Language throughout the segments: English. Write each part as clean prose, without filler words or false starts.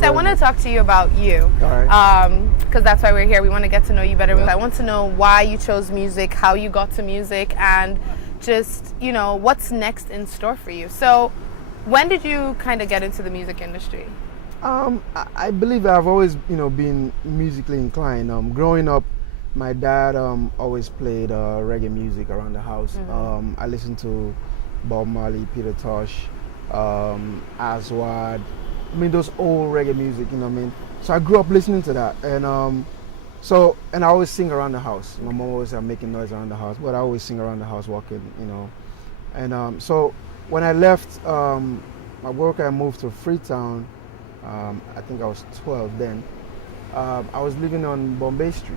I want to talk to you about you. All right. Because that's why we're here. We want to get to know you better. I want to know why you chose music, how you got to music, and just, what's next in store for you. So, when did you kind of get into the music industry? I believe I've always, been musically inclined. Growing up, my dad always played reggae music around the house. Mm-hmm. I listened to Bob Marley, Peter Tosh, Aswad. I mean, those old reggae music, So I grew up listening to that, and I always sing around the house. My mom always making noise around the house, but I always sing around the house walking, And so when I left my work, I moved to Freetown. I think I was 12 then. I was living on Bombay Street,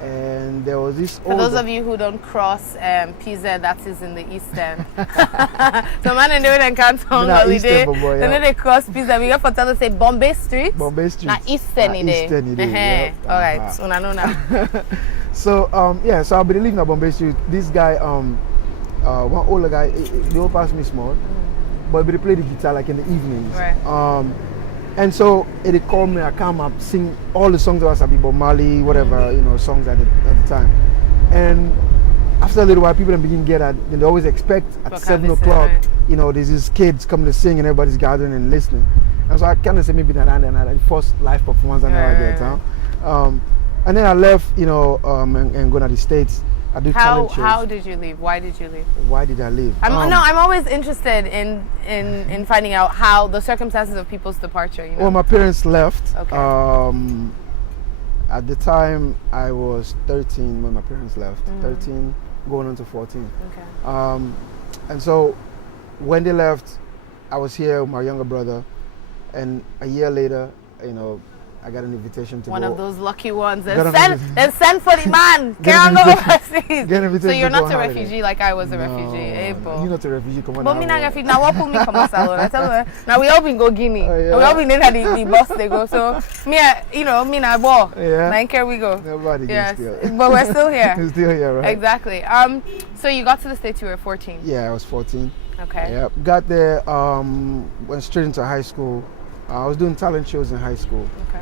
and there was this. For those of you who don't cross PZ, that is in the East End. So man and they can't on holiday. Then they cross PZ. We got for tell us say Bombay Street. Bombay Street. Na East End Yep. All right, so I know now. So so I've been living on Bombay Street. This guy, one older guy, they all pass me small, but they play the guitar like in the evenings. Right. And so they called me, I come up, sing all the songs that was Bob Marley, whatever, songs at the time. And after a little while, people begin to get at, they always expect at 7 o'clock, right. There's these kids coming to sing and everybody's gathering and listening. And so I kind of say maybe that and the first live performance I never get. And then I left, and going to the States. I do talent shows. How did you leave? Why did you leave? Why did I leave? I'm always interested in finding out how the circumstances of people's departure. Well, my parents left. Okay. At the time, I was 13 when my parents left. 13, going on to 14. Okay. And so when they left, I was here with my younger brother, and a year later, I got an invitation to One go. of those lucky ones. Then send for the man. Can't go overseas. So you're not a refugee like I was a refugee. Hey, you're not a refugee. Come on. But me not refugee. Now what put me come salon? I tell you. Now we all been go Guinea. We all been there the bus they go. So me na war. Yeah. Now here we go. Nobody yes. Still. But we're still here. We're still here, right? Exactly. So you got to the States. You were 14. Yeah, I was 14. Okay. Yeah. Got there. Went straight into high school. I was doing talent shows in high school. Okay.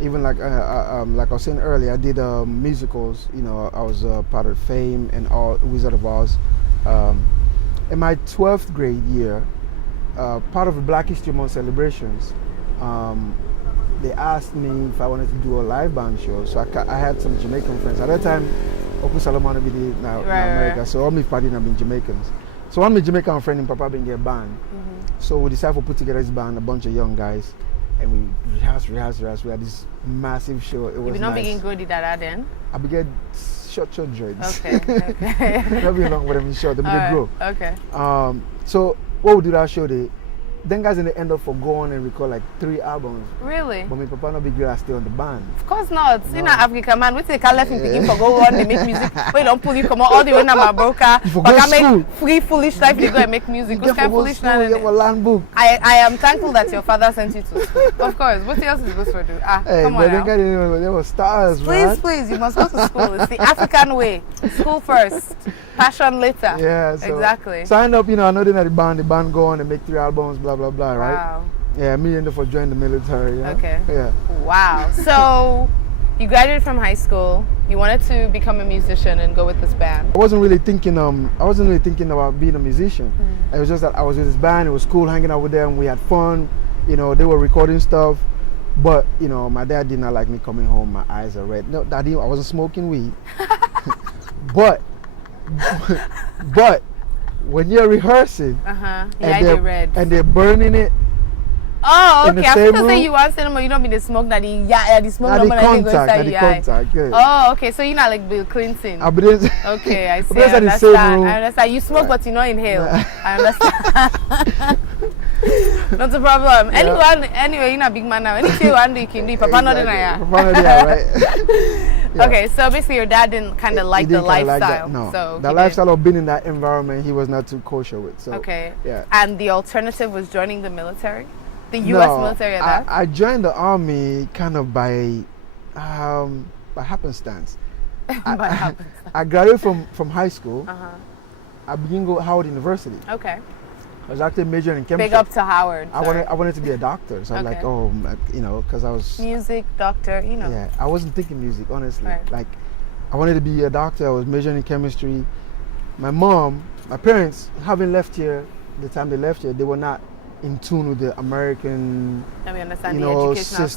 Even like I was saying earlier, I did musicals. I was part of Fame and all Wizard of Oz. In my 12th grade year, part of the Black History Month celebrations, they asked me if I wanted to do a live band show. So I had some Jamaican friends at that time. Oku Salomon be in America, right. So all my parties have been Jamaicans. So one of my Jamaican friend in Papa been get a band. So we decided to put together this band, a bunch of young guys, and we rehearsed. We had this massive show. It was you not begin good at that then? I began short dreads. Okay. Not be long, but I'm short. They grow. Okay. So what we do that show, then guys in the end up for go on and record like 3 albums. Really? But my papa not big girl stay on the band. Of course not. No. In Africa, man, we take a left in begin for go on, they make music. We don't pull you come out all the way to Magburuka. But I make free foolish life, they go and make music. What kind of foolish life? You have a land book. I am thankful that your father sent you to school. Of course. What else is supposed to do? Come on now. They were stars, man. Please, you must go to school. It's the African way. School first, passion later. Yeah, so, exactly. So I end up, I know they're the band go on and make 3 albums, blah, blah, blah, right? Wow. Yeah, me ended up for joining the military. Yeah? Okay. Yeah. Wow. So you graduated from high school. You wanted to become a musician and go with this band. I wasn't really thinking about being a musician. It was just that I was with this band. It was cool hanging out with them. We had fun. They were recording stuff. But my dad did not like me coming home. My eyes are red. No, Daddy, I wasn't smoking weed. but when you're rehearsing, and they're burning it. Oh, okay. I was going to say you want cinema, you don't mean the smoke that the smoke number that the contact. Yeah. Oh, okay. So you're not like Bill Clinton. Okay, I see. I understand. You smoke, but you not inhale. I understand. Not a problem. Yeah. Anyway, you're not a big man now. Anything you want to do, you can do. Papa not there. Papa not there, right? Yeah. Okay, so basically your dad didn't kind of like the lifestyle. No, so the lifestyle of being in that environment, he was not too kosher with. So, okay. Yeah. And the alternative was joining the military? The US military at that? I joined the army kind of by happenstance. I graduated from high school. I began to go Howard University. Okay. I was actually majoring in chemistry. Big up to Howard. I wanted to be a doctor, so I'm like, oh, you know, because I was music doctor, you know. Yeah, I wasn't thinking music, honestly. Right. Like, I wanted to be a doctor. I was majoring in chemistry. My parents, having left here, the time they left here, they were not in tune with the American, you know, educational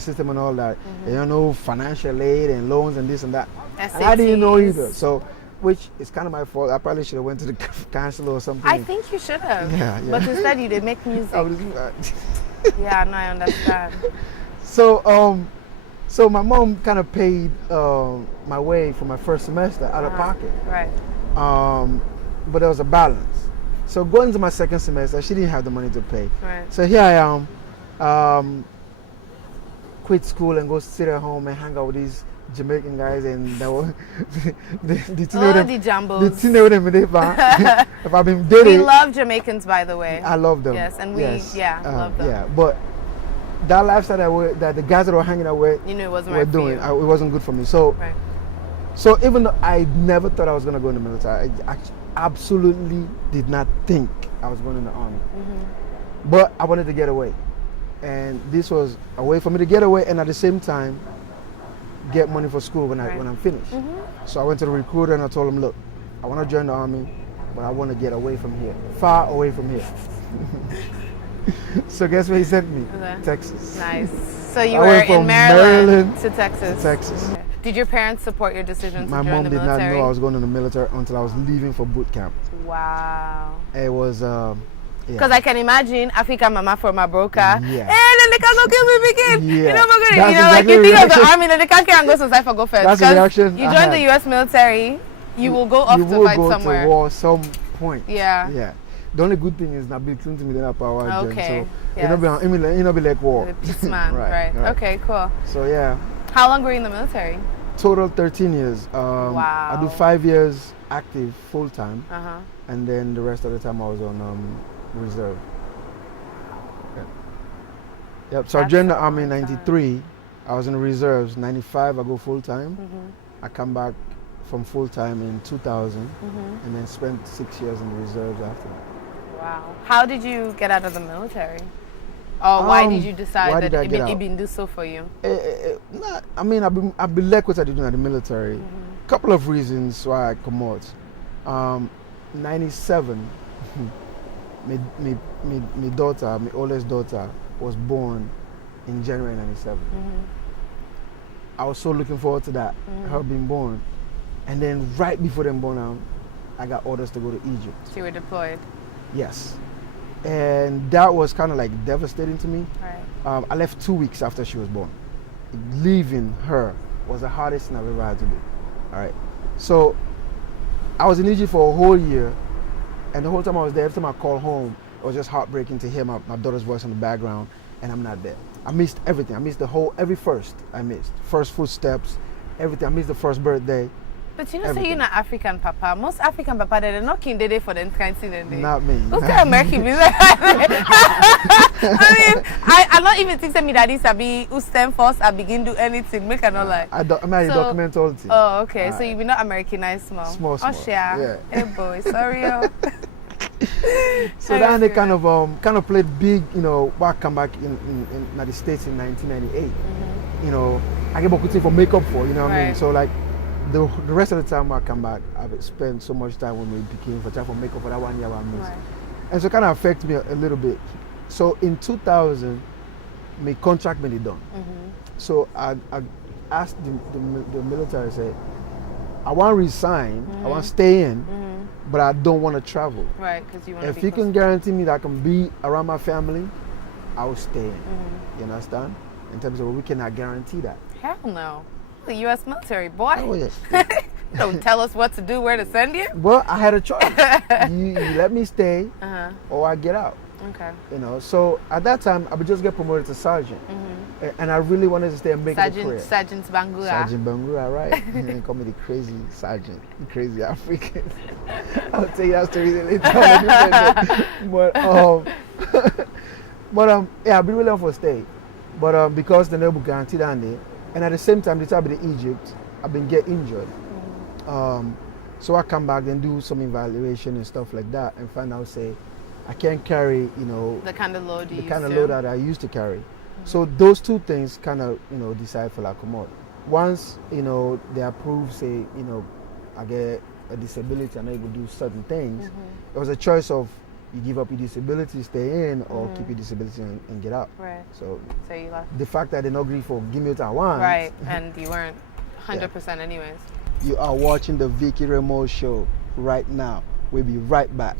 system and all that. They don't know financial aid and loans and this and that. And I didn't know either. So, which is kind of my fault. I probably should have went to the counselor or something. I think you should have. Yeah. But instead you did make music. Yeah, no, I understand. So, so my mom kind of paid my way for my first semester out of pocket. Right. But there was a balance. So going to my second semester, she didn't have the money to pay. Right. So here I am, quit school and go sit at home and hang out with these Jamaican guys, and the thing with them. If I've been dating, we love Jamaicans, by the way. I love them. Yes, and love them. Yeah, but that lifestyle that the guys that were hanging out with, you knew it wasn't right for you. It wasn't good for me. So, so even though I never thought I was going to go in the military, I absolutely did not think I was going in the army. But I wanted to get away, and this was a way for me to get away, and at the same time get money for school when I'm finished. So I went to the recruiter and I told him, look, I want to join the army, but I want to get away from here, far away from here. So guess where he sent me? Texas. Nice. So you were in Maryland to Texas. Okay. Did your parents support your decision to join the military? My mom did not know I was going to the military until I was leaving for boot camp. Wow. It was because I can imagine African mama from Magburuka. Yeah. Hey, they can't go kill me again. Yeah. You know, like you think of the army, they can't carry and go society for go first. That's the reaction. You join the US military, you will go off to fight somewhere. You will go to war some point. Yeah. Yeah. The only good thing is not Bill Clinton with that power. Okay. So you know be like war. The peaceman. right. Okay. Cool. So yeah. How long were you in the military? Total 13 years. Wow. I do 5 years active full time, and then the rest of the time I was on reserve. Yep. So I joined the army in '93. I was in reserves. '95 I go full time. I come back from full time in 2000, and then spent 6 years in the reserves after that. Wow. How did you get out of the military? Or why did you decide that it been do so for you? I mean, I've been like what I did in the military. Couple of reasons why I come out. '97, my daughter, my oldest daughter, was born in January '97. I was so looking forward to that, her being born. And then right before them born, I got orders to go to Egypt. So you were deployed? Yes. And that was kind of like devastating to me. Right. I left 2 weeks after she was born. Leaving her was the hardest thing I've ever had to do. All right. So I was in Egypt for a whole year, and the whole time I was there, every time I called home, it was just heartbreaking to hear my daughter's voice in the background, and I'm not there. I missed everything. I missed every first. I missed first footsteps, everything. I missed the first birthday. But you know, say you're not African papa. Most African papa, they're not king day for them kind of thing. Not me. Who's the American? I mean, I not even think that me daddy sabi who stand first. I begin do anything. Make an like. I document all things. Oh, okay. So you be not Americanized small. Small. Oh, yeah. Hey boy, sorry. So then they kind of played big, you know, when I come back in the States in 1998. You know, I get Bokuti for makeup for, you know what I mean? So like the rest of the time I come back, I've spent so much time when we became for time for makeup for that 1 year I missed. And so it kind of affected me a little bit. So in 2000, my contract made it done. So I asked the military, I said, I want to resign, I want to stay in, but I don't want to travel. Right, because you want to be If you can guarantee me that I can be around my family, I will stay in. You understand? In terms of we cannot guarantee that. Hell no. The US military, boy. Oh, yeah. Don't tell us what to do, where to send you. Well, I had a choice. you let me stay or I get out. Okay. You know, so at that time, I would just get promoted to sergeant. And I really wanted to stay and make a career. Sergeant Bangura. Sergeant Bangura, right. They call me the crazy sergeant, the crazy African. I'll tell you that story later. But yeah, I've been willing for stay. But because the never guaranteed that, and at the same time, the time in Egypt, I've been getting injured. So I come back and do some evaluation and stuff like that and find out, say, I can't carry, the kind of load that I used to carry. So those two things kind of, decide for Lacomote. Once, they approve, say, I get a disability and I'm able to do certain things, it was a choice of you give up your disability, stay in, or keep your disability and get out. Right. So you left. The fact that they not agree for give me what I want. Right, and you weren't 100% anyways. You are watching the Vickie Remoe show right now. We'll be right back.